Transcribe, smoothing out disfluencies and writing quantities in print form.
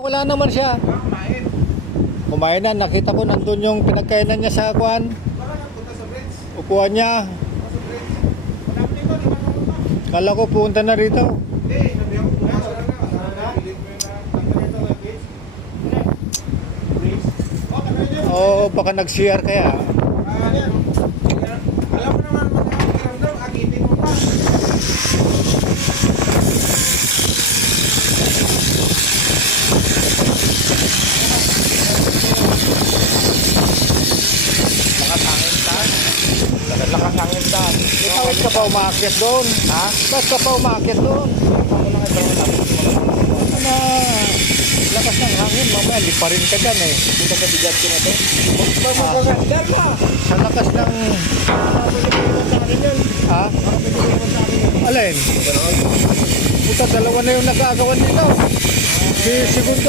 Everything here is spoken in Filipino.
Wala naman siya. Kumain. Kumain na, nakita ko nandun yung pinagkainan niya sa kuan. Baka nagpunta sa Brits. Upuan niya. Sa Brits. Wala ko dito, naman ako pa. Kala ko pupunta na rito. Hindi, sabi ako pumasok na. Pilit mo yung kanta nito ng Brits. Brits. Oh, kanoy niyo. Oo, baka nag-CR kaya. Yan. Alam mo naman magkakakiramdam, akitin mo pa. Nakasangin ta. Nakasangin ta. Bakit ka pa umakit doon? Ha? Bakit ka pa umakit doon? Ano? Lakas ng hangin. Mamaya, liparin ka dyan eh. Punta sa bigat ko na to. Dyan pa! Sa lakas ng... Ha? Alin? Puta, dalawa na yung nag-aagawan dito. Si Segundo.